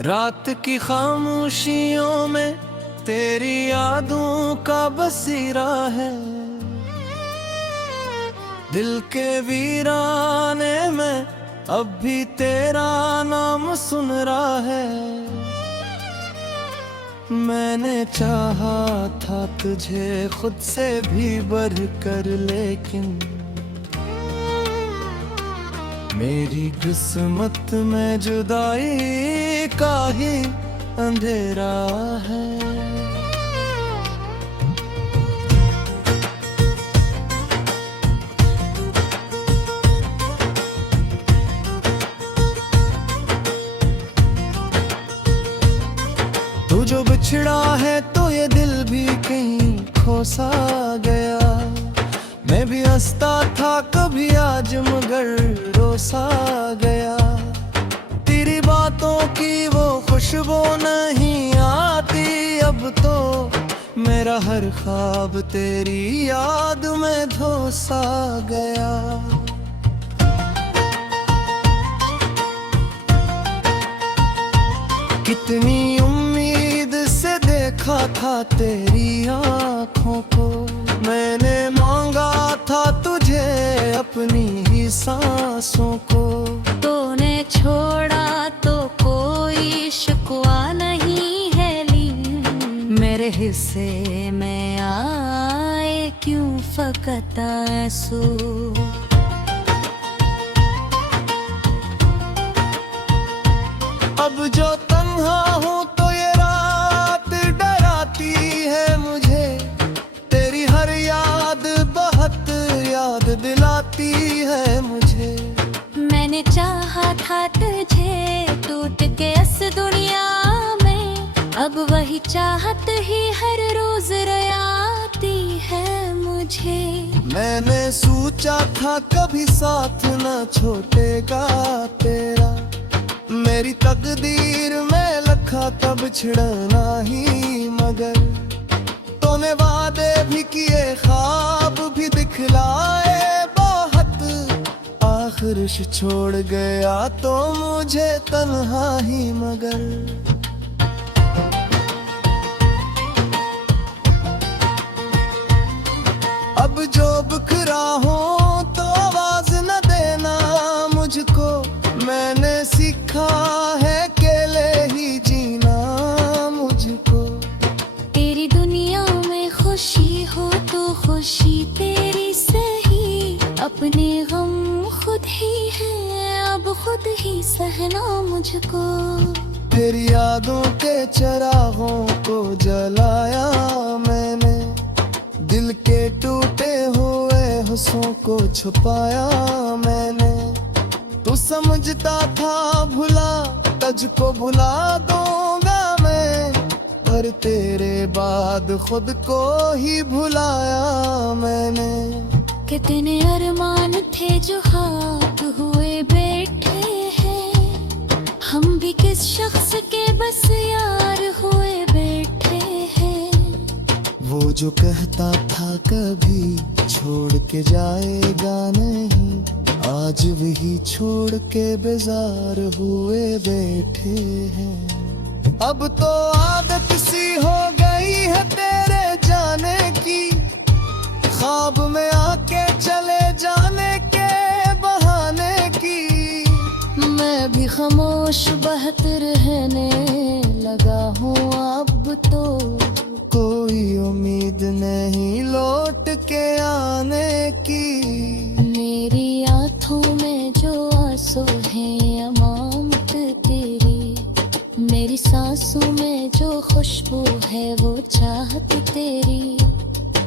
रात की खामोशियों में तेरी यादों का बसेरा है, दिल के वीराने में अब भी तेरा नाम सुन रहा है। मैंने चाहा था तुझे खुद से भी बढ़कर, लेकिन मेरी किस्मत में जुदाई का ही अंधेरा है। तू जो बिछड़ा है तो ये दिल भी कहीं खो सा गया। मैं भी हंसता था कभी आज मगर रो सा गया। तेरी बातों की वो खुशबू नहीं आती अब तो, मेरा हर ख्वाब तेरी याद में धो सा गया। कितनी देखा था तेरी आँखों को, मैंने मांगा था तुझे अपनी ही सांसों को। तूने छोड़ा तो कोई शिकवा नहीं है ली, मेरे हिस्से में आए क्यों फकत आंसू। अब जो तन्हा हूँ तो ये रात डराती है मुझे, तेरी हर याद बहुत याद दिलाती है मुझे। मैंने चाहा था तुझे टूट के इस दुनिया में, अब वही चाहत ही हर रोज रुलाती है मुझे। मैंने सोचा था कभी साथ न छोड़ेगा तेरा, मेरी तकदीर में लिखा था बिछड़ना ही, मगर तूने वादे भी किए ख्वाब भी दिखलाए बहुत। आखिर छोड़ गया तो मुझे तन्हा ही मगर। अब जो बिखरा हूँ तो आवाज न देना मुझको, मैंने सीखा है अकेले ही जीना मुझको। तेरी दुनिया में खुशी हो तो खुशी तेरी सही, अपने गम खुद ही है अब खुद ही सहना मुझको। तेरी यादों के चिरागों को जलाया मैंने, दिल के टूटे हुए हुस्सों को छुपाया मैंने। तू समझता था भुला तुझको भुला दूंगा मैं, पर तेरे बाद खुद को ही भुलाया मैंने। कितने अरमान थे जो खाक हुए बैठे हैं, हम भी किस शख्स के बस यार हुए बैठे हैं। वो जो कहता था कभी छोड़ के जाएगा नहीं, आज वही छोड़ के बेजार हुए बैठे हैं। अब तो आदत सी हो गई है तेरे जाने की, ख्वाब में आके चले जाने के बहाने की। मैं भी खामोश बहत रहने लगा हूँ अब तो, कोई उम्मीद नहीं लौट के आने की। मेरी आँखों में जो आंसू हैं अमानत तेरी, मेरी सांसों में जो खुशबू है वो चाहत तेरी।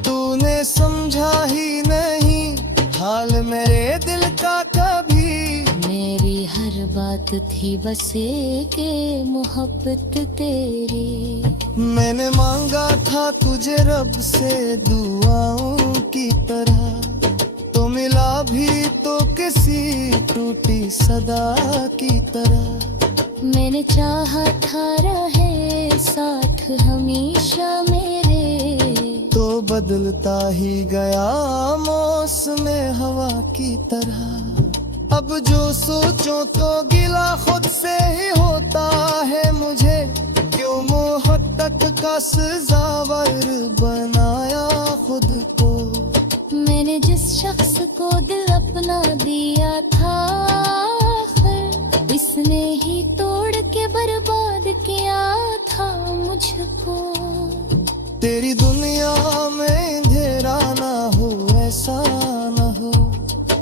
तूने समझा ही नहीं हाल मेरे दिल का कभी, मेरी हर बात थी बस एक मोहब्बत तेरी। मैंने मांगा था तुझे रब से दुआओं की तरह, सदा की तरह। मैंने चाहा था रहे साथ हमेशा मेरे, तो बदलता ही गया मौसम हवा की तरह। अब जो सोचो तो गिला खुद से ही होता है मुझे, क्यों मोहब्बत का सजावर बनाया खुद को। मैंने जिस शख्स को दिल अपना दिया था, इसने ही तोड़ के बर्बाद किया था मुझको। तेरी दुनिया में अंधेरा ना हो, ऐसा ना हो,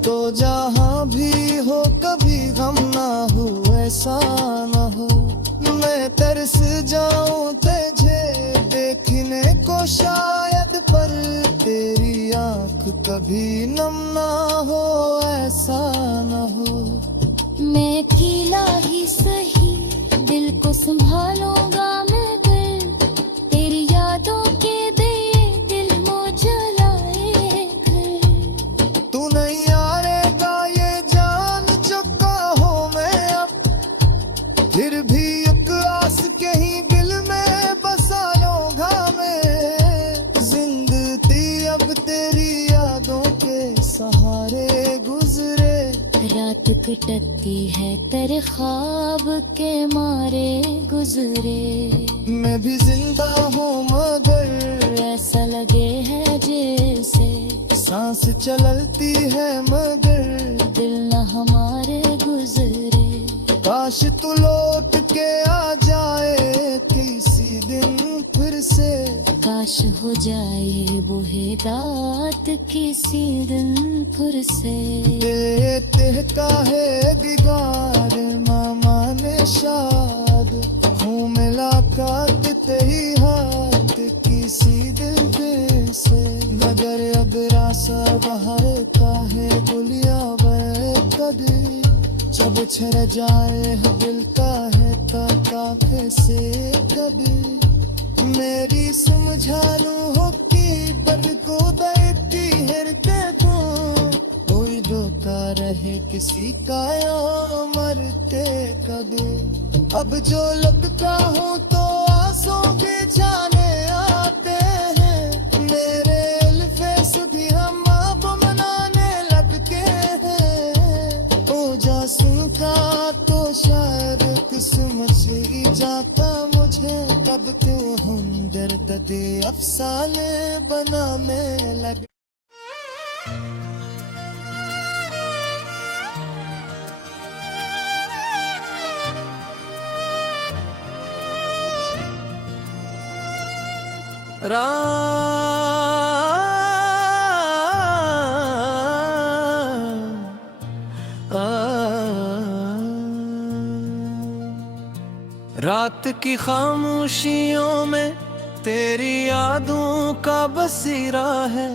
तो जहाँ भी हो कभी गम ना हो, ऐसा ना हो। मैं तरस जाऊं तुझे देखने को शायद, पर तेरी आँख कभी नम ना हो, ऐसा ना हो। मैं अकेला ही सही दिल को संभालूंगा मगर, तेरी यादों के दे दिल मो जलाए घर। तू नहीं आएगा ये जान चुका हूँ मैं अब, फिर भी एक आस के ही दिल में बसा लूंगा मैं। जिंदगी अब तेरी यादों के सहारे गुजरे, रात कटती है तेरे ख्वाब के मारे गुजरे। मैं भी जिंदा हूँ मगर ऐसा लगे है जैसे सांस चलती है मगर दिल न हमारे गुजरे। काश तू लौट के आ जाए किसी दिन फिर से, काश हो जाए बोहे रात किसी दिन फिर से। का है बिगाड़ मामा ने शाद, हूँ मुलाकात तेरी हाथ किसी दिन फिर से। मगर अब रासा बाहर का है गुलिया कदी, जब छर जाए दिल का है ताके से कभी। मेरी समझा लो हो कि बद को दैती हिरते को, कोई रोता रहे किसी का या मरते कभी। अब जो लगता हूँ तो आंसू के जाने आते हैं, मेरे अल्फेस भी हम अब मनाने लगते हैं। ओ जासूं का तो शायद किस्मत से ही जाता मुझे, तब क्यों हम दर्द दे अफसाने बनाने लगे। रात की खामोशियों में तेरी यादों का बसेरा है,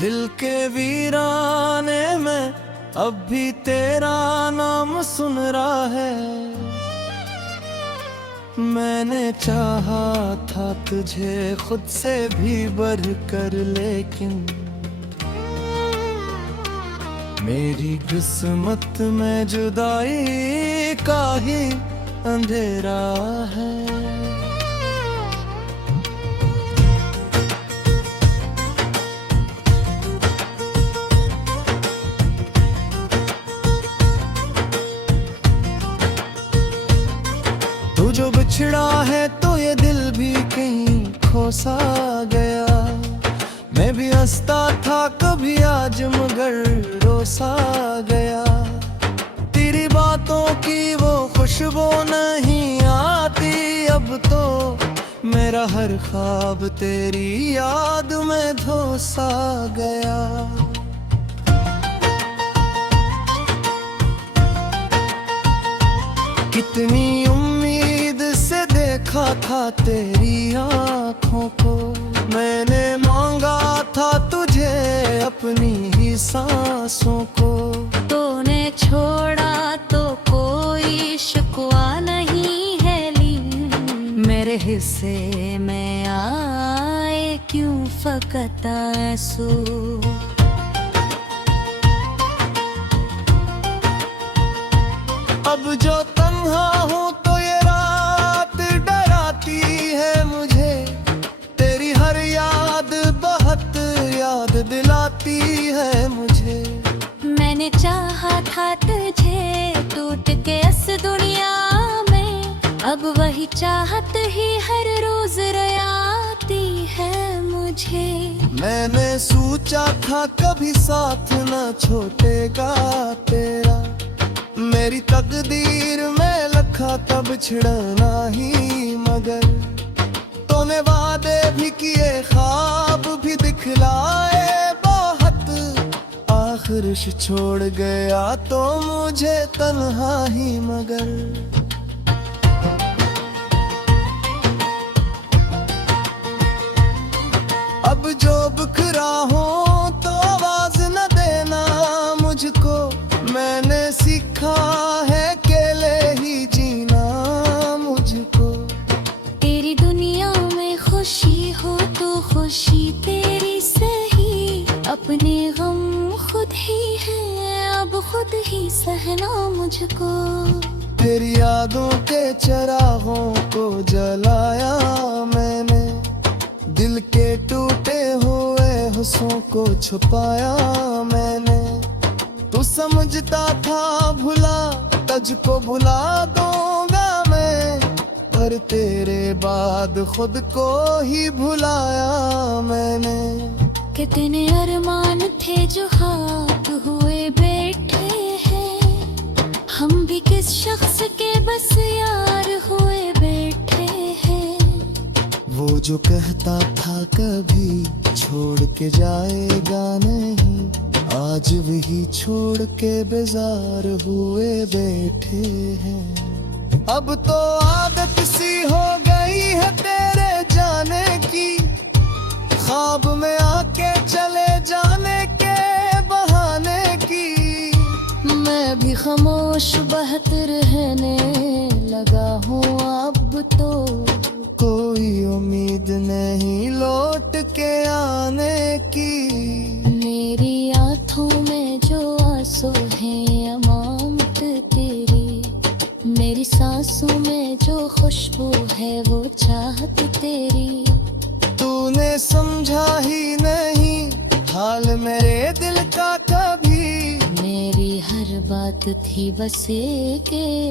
दिल के वीराने में अब भी तेरा नाम सुन रहा है। मैंने चाहा था तुझे खुद से भी बढ़कर, लेकिन मेरी किस्मत में जुदाई का ही अंधेरा है। तू जो बिछड़ा है तो ये दिल भी कहीं खो सा गया। मैं भी हंसता था कभी आज मगर रोसा गया। तेरी बातों की वो खुशबू नहीं आती अब तो, मेरा हर ख्वाब तेरी याद में धोसा गया। कितनी उम्मीद से देखा था तेरी आँखों को, मैंने मांगा था तुझे अपनी ही सांसों को। तूने छोड़ा तो कोई शिकवा नहीं है ली, मेरे हिस्से में आए क्यों फकत आंसू। अब जो तन्हा हूँ तो ये रात डराती है मुझे, तेरी हर याद बहुत याद दिलाती है मुझे। मैंने चाहा था तुझे टूट के इस दुनिया में, अब वही चाहत ही हर रोज रुलाती है मुझे। मैंने सोचा था कभी साथ न छूटेगा तेरा, मेरी तकदीर में लिखा तब छिड़ना ही, मगर तूने वादे भी किए ख्वाब भी दिखलाए बहुत, आखिर छोड़ गया तो मुझे तन्हा ही मगर। अब जो बिखरा हो तो आवाज न देना मुझको, मैंने सीखा है अकेले ही जीना मुझको। तेरी दुनिया में खुशी हो तो खुशी तेरी सही, अपने गम खुद ही है अब खुद ही सहना मुझको। तेरी यादों के चिरागों को जलाया मैंने, दिल के टूटे हुए हुस्सों को छुपाया मैंने। तू समझता था भुला तुझको भुला दूंगा मैं, पर तेरे बाद खुद को ही भुलाया मैंने। कितने अरमान थे जो खाक हुए बैठे हैं, हम भी किस शख्स के बस यार हुए बैठे हैं। वो जो कहता था कभी छोड़ के जाएगा नहीं, आज वही छोड़ के बेजार हुए बैठे हैं। अब तो आदत सी हो गई है तेरे जाने की, ख्वाब में आके चले जाने के बहाने की। मैं भी खामोश बहत रहने लगा हूँ अब तो, कोई उम्मीद नहीं लौट के आने की। मेरी आँखों में जो आंसू हैं अमानत तेरी, मेरी सांसों में जो खुशबू है वो चाहत तेरी। तूने समझा ही नहीं हाल मेरे दिल का कभी, मेरी हर बात थी बस एक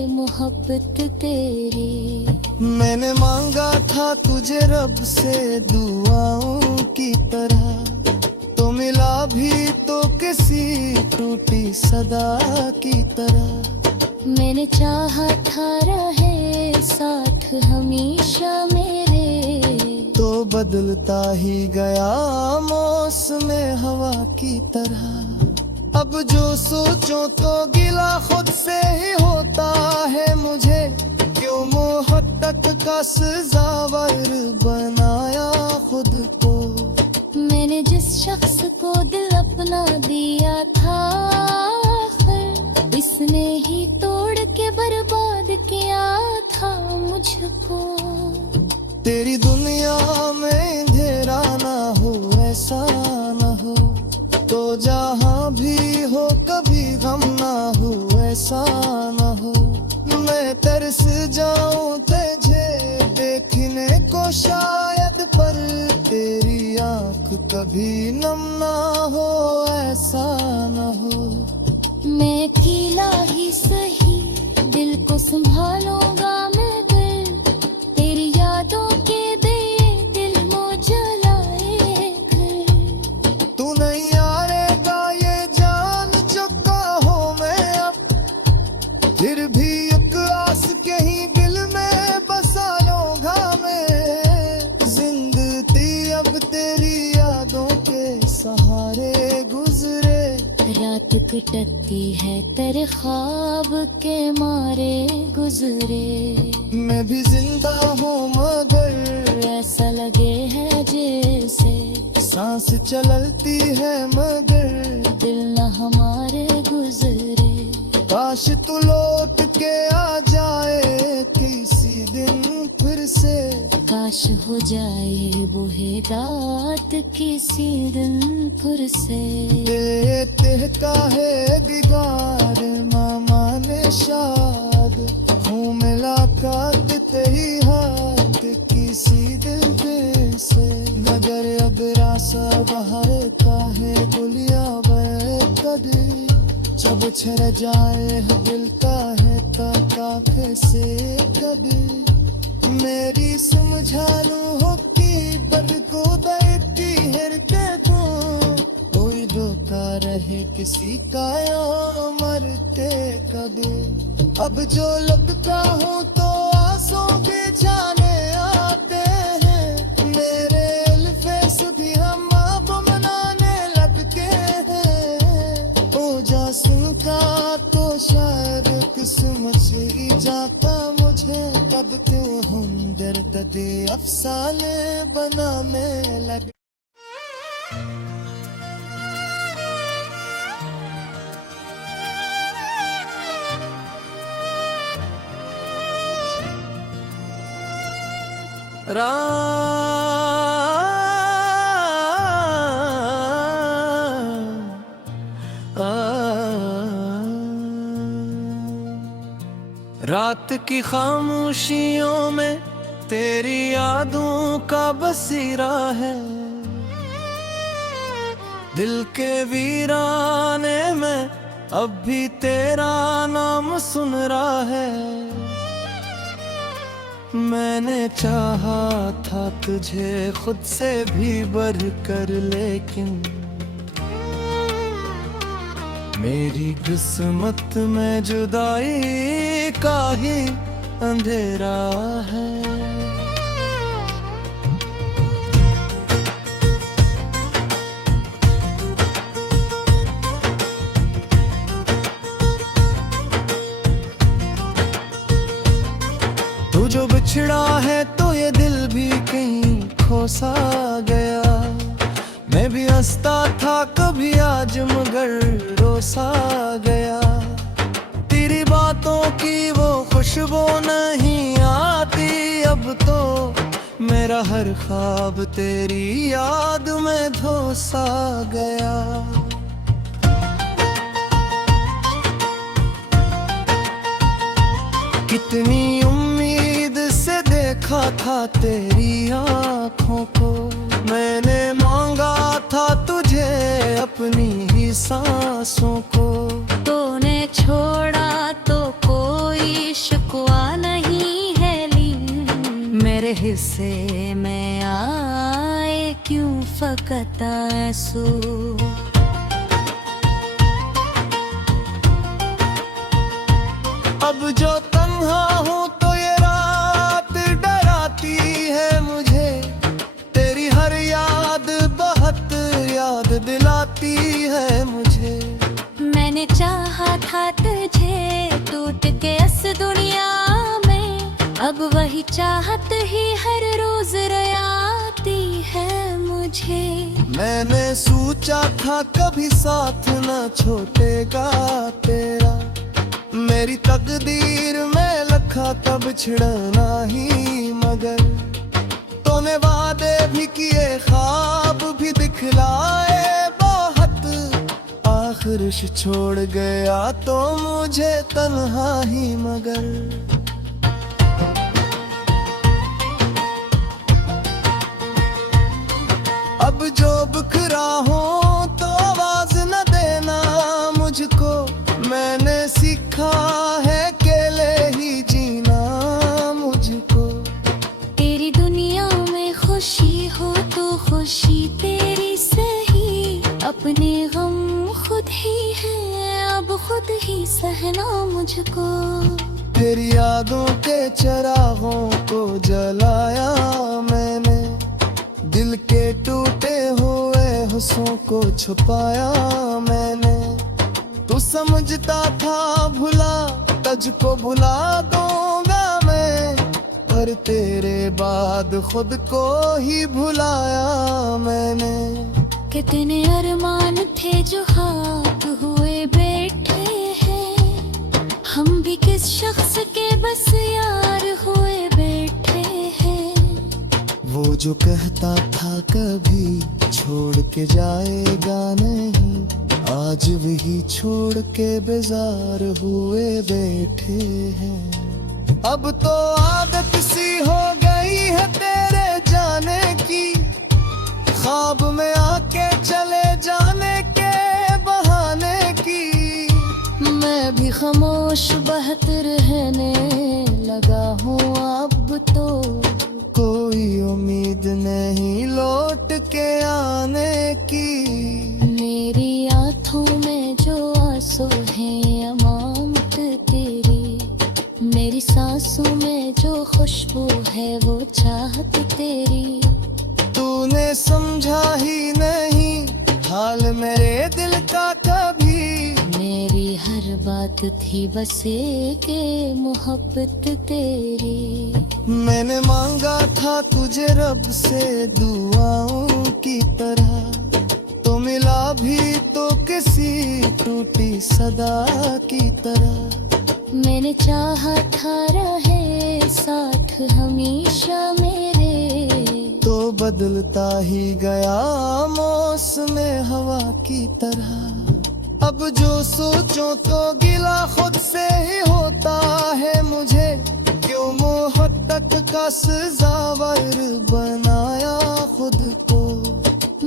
मोहब्बत तेरी। मैंने मांगा था तुझे रब से दुआओं की तरह, तो मिला भी तो किसी टूटी सदा की तरह। मैंने चाहा था रहे साथ हमेशा मेरे, तो बदलता ही गया मौसम हवा की तरह। अब जो सोचो तो गिला खुद से ही होता है मुझे, क्यों मोहब्बत का सजावर बनाया खुद को। मैंने जिस शख्स को दिल अपना दिया था, इसने ही तोड़ के बर्बाद किया था मुझको। तेरी दुनिया में अंधेरा ना हो ऐसा ना हो, तो जहाँ भी हो कभी गम ना हो ऐसा ना हो। मैं तरस जाऊं तुझे देखने को शायद, पर तेरी आँख कभी नम ना हो ऐसा ना हो। मैं अकेला ही सही दिल को संभालूंगा मगर, तेरी यादों के दे दिल मो जलाए घर। तू नहीं आएगा ये जान चुका हूँ मैं अब, फिर भी एक आस के ही दिल में बसा लूंगा मैं। जिंदगी अब तेरी यादों के सहारे गुजरे, रात कटती है तेरे ख्वाब के मारे गुजरे। मैं भी जिंदा हूँ मगर ऐसा लगे है जैसे सांस चलती है मगर दिल न हमारे गुजरे। काश तू लौट के आ जाए किसी दिन फिर से। काश हो जाए बूहे दात किसी दिन फिर से। कहता है बिगाड़ मामा ने शाद, हूँ मुलाकात तेरी हाथ किसी दिन फिर से। मगर अब रासा बाहर का है गुलिया कदी, जब छर जाए दिल का है ताके से कदी। मेरी समझा लो हो कि बर को दैती हिर के को, कोई रोका रहे किसी का या मरते कभी। अब जो लगता हूँ तो आंसू के जाने आते हैं, मेरे अल्फे भी हम अब मनाने लगते हैं। ओ जासिम का तो शायद किस्मत से ही जाता मुझे, तब क्यों हम दर्द दे अफसाने बनाने लगे। रात की खामोशियों में तेरी यादों का बसेरा है, दिल के वीराने में अब भी तेरा नाम सुन रहा है। मैंने चाहा था तुझे खुद से भी बढ़कर, लेकिन मेरी किस्मत में जुदाई का ही अंधेरा है। तू जो बिछड़ा है तो ये दिल भी कहीं खो सा गया। मैं भी हंसता था कभी आज मगर रोसा गया। तेरी बातों की वो खुशबू नहीं आती अब तो, मेरा हर ख्वाब तेरी याद में धोसा गया। कितनी उम्मीद से देखा था तेरी आँखों को, मैंने मांगा था तुझे अपनी ही सांसों को। तूने छोड़ा तो कोई शिकवा नहीं है ली, मेरे हिस्से में आए क्यों फकत आंसू। अब जो तन्हा हूँ तो ये रात डराती है मुझे, तेरी हर याद बहुत याद दिलाती है मुझे। मैंने चाहा था तुझे टूट के इस दुनिया में, अब वही चाहत ही हर रोज रुलाती है मुझे। मैंने सोचा था कभी साथ न छोड़ेगा तेरा, मेरी तकदीर में लिखा कब छिड़ना ही मगर। तूने वादे भी किए ख्वाब भी दिखलाए बहुत, आखिर छोड़ गया तो मुझे तन्हा ही मगर। अब जो बिखरा हो तो आवाज न देना मुझको, मैंने सीखा है अकेले ही जीना मुझको। तेरी दुनिया में खुशी हो तो खुशी तेरी सही, अपने गम खुद ही है अब खुद ही सहना मुझको। तेरी यादों के चिरागों को जलाया मैंने, दिल के टूटे हुए हुस्सों को छुपाया मैंने। तू समझता था भुला तुझको भुला दूंगा मैं, पर तेरे बाद खुद को ही भुलाया मैंने। कितने अरमान थे जो खाक हुए बैठे हैं, हम भी किस शख्स के बस यार हुए बैठे हैं। जो कहता था कभी छोड़ के जाएगा नहीं, आज वही छोड़ के बेजार हुए बैठे हैं। अब तो आदत सी हो गई है तेरे जाने की, ख्वाब में आके चले जाने के बहाने की। मैं भी खामोश बहत रहने लगा हूँ अब तो, कोई उम्मीद नहीं लौट के आने की। मेरी आँखों में जो आंसू हैं अमानत तेरी, मेरी सांसों में जो खुशबू है वो चाहत तेरी। तूने समझा ही नहीं हाल मेरे दिल का कभी, मेरी हर बात थी बस एक मोहब्बत तेरी। मैंने मांगा था तुझे रब से दुआओं की तरह, तो मिला भी तो किसी टूटी सदा की तरह। मैंने चाहा था रहे साथ हमेशा मेरे, तो बदलता ही गया मौसम हवा की तरह। अब जो सोचो तो गिला खुद से ही होता है मुझे, क्यों मोहब्बत का सजावर बनाया खुद को।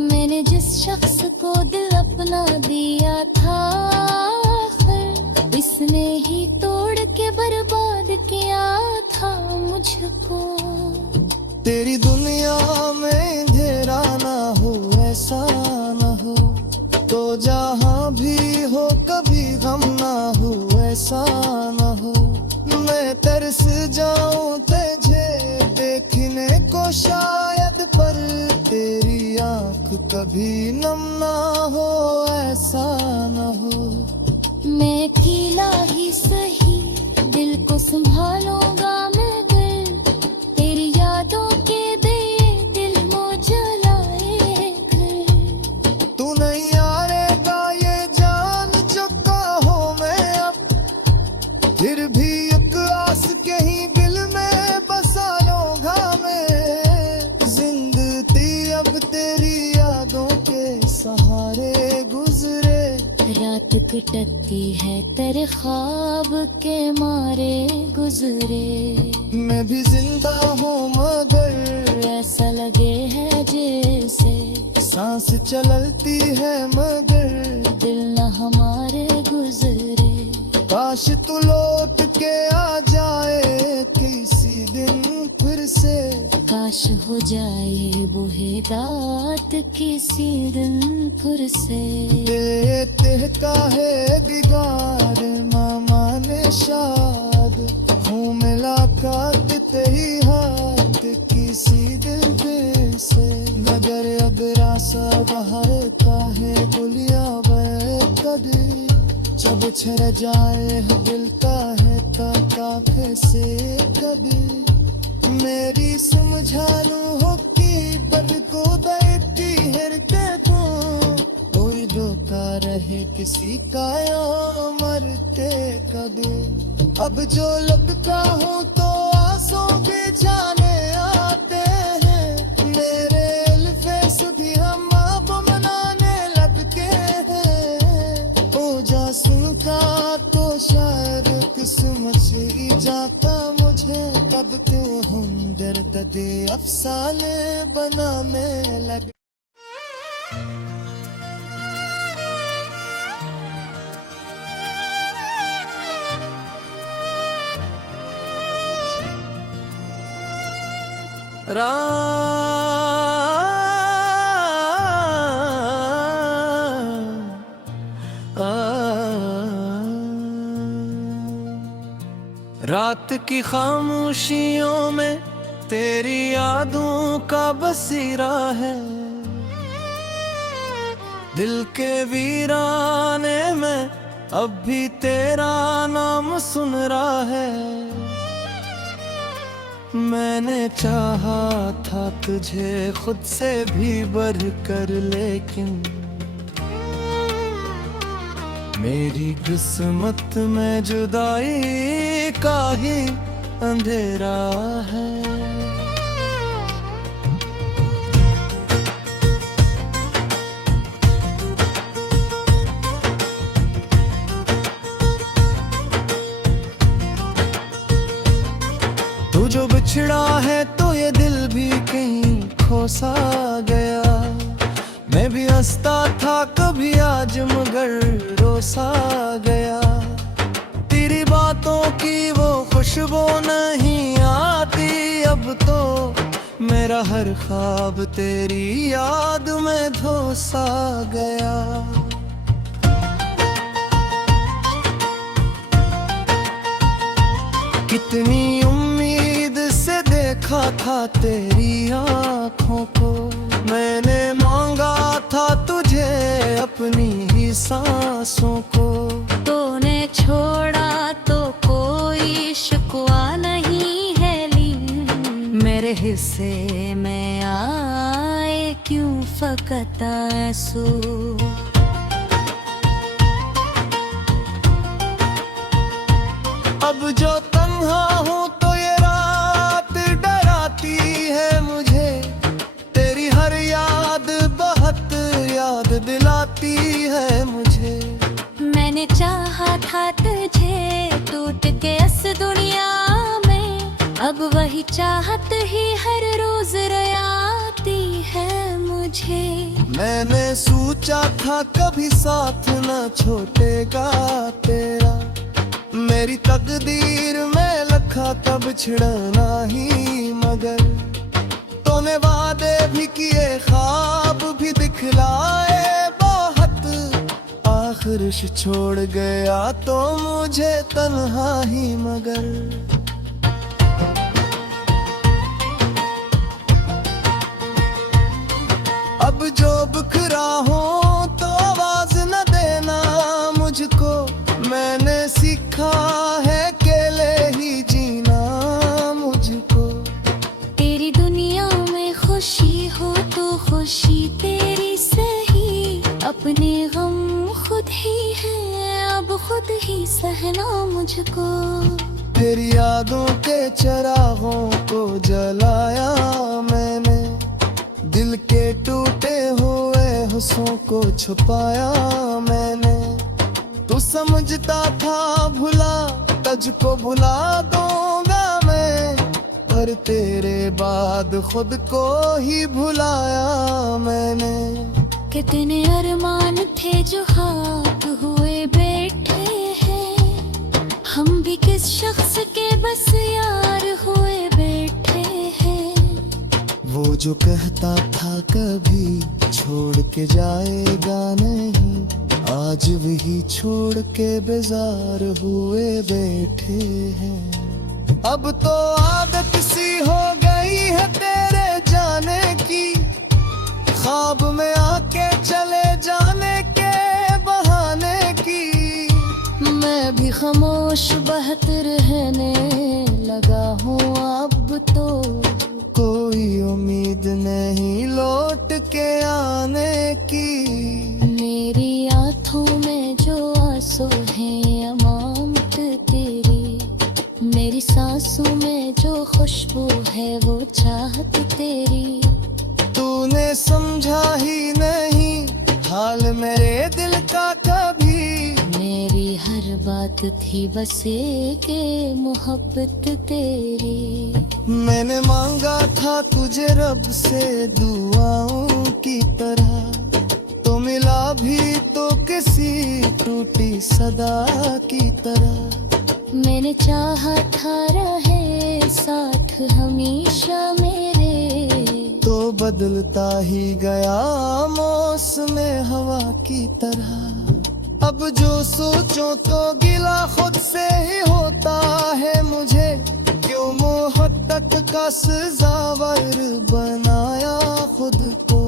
मैंने जिस शख्स को दिल अपना दिया था, इसने ही तोड़ के बर्बाद किया था मुझको। तेरी दुनिया में अंधेरा ना हो, ऐसा ना हो, तो जहाँ भी हो कभी गम ना हो, ऐसा ना हो। मैं तरस जाऊं तुझे देखने को शायद, पर तेरी आँख कभी नम ना हो, ऐसा ना हो। मैं अकेला ही सही दिल को संभालूंगा मगर, तेरी यादों के दे दिल मो जलाए घर। तू नहीं आएगा ये जान जो कहो मैं अब, फिर भी एक आस के ही दिल में बसा लूंगा मैं। जिंदगी अब तेरी यादों के सहारे गुजरे, रात कटती है तेरे ख्वाब के मारे गुजरे। मैं भी जिंदा हूँ मगर ऐसा लगे है जैसे सांस चलती है मगर दिल न हमारे गुजरे। काश तू लौट के आ जाए किसी दिन फिर से, काश हो जाए बुहे रात किसी दिन फिर से। का है बिगाड़ मामा ने शाद, हूँ मुलाकात तेरी हाथ किसी दिल पे से। मगर अब रासा बाहर का है गुलिया कभी, जब छर जाए दिल का है काफे से कभी। मेरी समझानू हो कि बद को दैती हिर के को, और रोका रहे किसी का या मरते कभी। अब जो लगता हूँ तो आंसू भी जाने आते हैं मेरे अल्फेस भी हम अब मनाने लगते हैं। ओ जासूं का तो शायद किस्मत से ही जाता मुझे, तब क्यों हम दर्द दे अफसाने बनाने लगे। रात की खामोशियों में तेरी यादों का बसेरा है, दिल के वीराने में अब भी तेरा नाम सुन रहा है। मैंने चाहा था तुझे खुद से भी बढ़कर, लेकिन मेरी किस्मत में जुदाई का ही अंधेरा है। बिछड़ा है तो ये दिल भी कहीं खो सा गया। मैं भी हंसता था कभी आज मगर रो सा गया। तेरी बातों की वो खुशबू नहीं आती अब तो, मेरा हर ख्वाब तेरी याद में धो सा गया। कितनी उम्मीद से देखा था तेरी आँखों को, मैंने मांगा था तुझे अपनी ही सांसों को। तूने छोड़ा तो कोई शिकवा नहीं है ली, मेरे हिस्से में आए क्यों फकत आंसू। अब जो तन्हा हूँ तो ये रात डराती है मुझे, तेरी हर याद बहुत याद दिलाती है मुझे। मैंने चाहा था तुझे टूट के इस दुनिया में, अब वही चाहत ही हर रोज रुलाती है मुझे। मैंने सोचा था कभी साथ न छोड़ेगा तेरा, मेरी तकदीर में लिखा था बिछड़ना ही मगर। तूने वादे भी किए ख्वाब भी दिखलाए बहुत, आखिर छोड़ गया तो मुझे तन्हा ही मगर। अब जो बिखरा हूँ तो आवाज न देना मुझको, मैंने सीखा है अकेले ही जीना मुझको। तेरी दुनिया में खुशी हो तो खुशी तेरी सही, अपने गम खुद ही है अब खुद ही सहना मुझको। तेरी यादों के चिरागों को जलाया मैंने, दिल के टूटे हुए हुस्सों को छुपाया मैंने। तू समझता था भुला तुझको भुला दूंगा मैं, पर तेरे बाद खुद को ही भुलाया मैंने। कितने अरमान थे जो खाक हुए बैठे हैं, हम भी किस शख्स के बस यार हुए बैठे हैं। वो जो कहता था कभी छोड़ के जाएगा नहीं, आज वही छोड़ के बेजार हुए बैठे हैं। अब तो आदत सी हो गई है तेरे जाने की, ख्वाब में आके चले जाने के बहाने की। मैं भी खामोश बहत रहने लगा हूँ अब तो, कोई उम्मीद नहीं लौट के आने की। मेरी आँखों में जो आंसू हैं अमानत तेरी, मेरी सांसों में जो खुशबू है वो चाहत तेरी। तूने समझा ही नहीं हाल मेरे दिल का कभी, मेरी हर बात थी बस एक मोहब्बत तेरी। मैंने मांगा था तुझे रब से दुआओं की तरह, तो मिला भी तो किसी टूटी सदा की तरह। मैंने चाहा था रहे साथ हमेशा मेरे, तो बदलता ही गया मौसम हवा की तरह। अब जो सोचो तो गिला खुद से ही होता है मुझे, क्यों मोहब्बत का सजावर बनाया खुद को।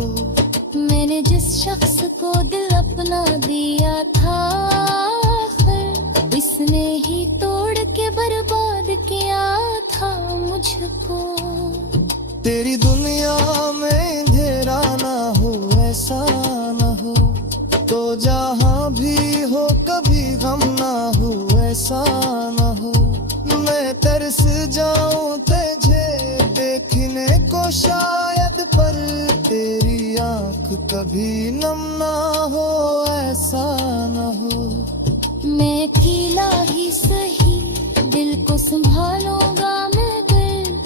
मैंने जिस शख्स को दिल अपना दिया था, इसने ही तोड़ के बर्बाद किया था मुझको। तेरी दुनिया में अंधेरा ना हो ऐसा ना हो, तो जहाँ भी हो कभी गम ना हो ऐसा ना हो। मैं तरस जाऊं तुझे देखने को शायद, पर तेरी आँख कभी नम ना हो ऐसा ना हो। मैं अकेला ही सही दिल को संभालूंगा मैं दिल,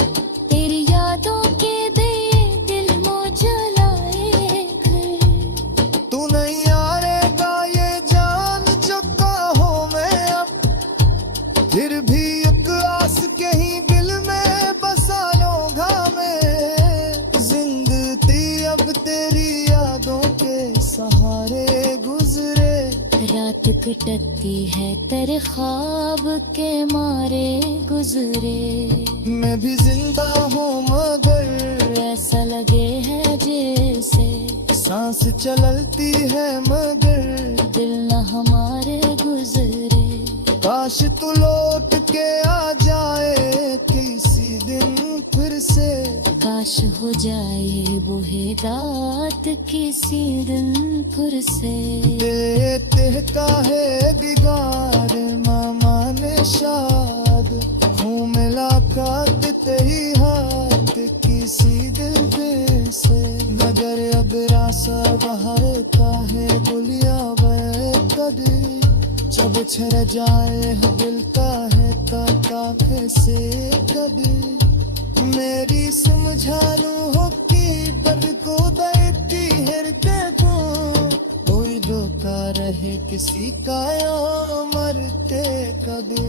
रात कटती है तेरे ख्वाब के मारे गुजरे, मैं भी जिंदा हूँ मगर ऐसा लगे है जैसे सांस चलती है मगर दिल न हमारे गुजरे। काश तू लौट के आ जाए किसी दिन फिर से, काश हो जाए वो है रात किसी दिन फिर से। देते का है बिगाड़ मामा ने शाद, हूँ मुलाकात तेरी हाथ किसी दिन फिर से। मगर अब रासा बाहर का है गुलिया कदी, जब छर जाए दिल का है ताका कैसे कभी। मेरी समझानू हो कि बद को बैठी हिरते को, कोई रोका रहे किसी का या मरते कभी।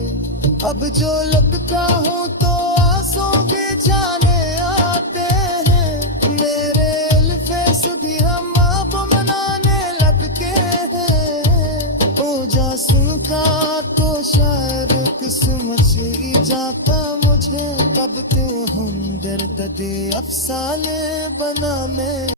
अब जो लगता हूँ तो आंसू भी जाने आते हैं, मेरे अल्फेस भी हम अब मनाने लगते हैं। ओ जासूं का तो शायद किस्मत से ही जाता मुझे, कब क्यों हम दर्द दे अफसाने बना में।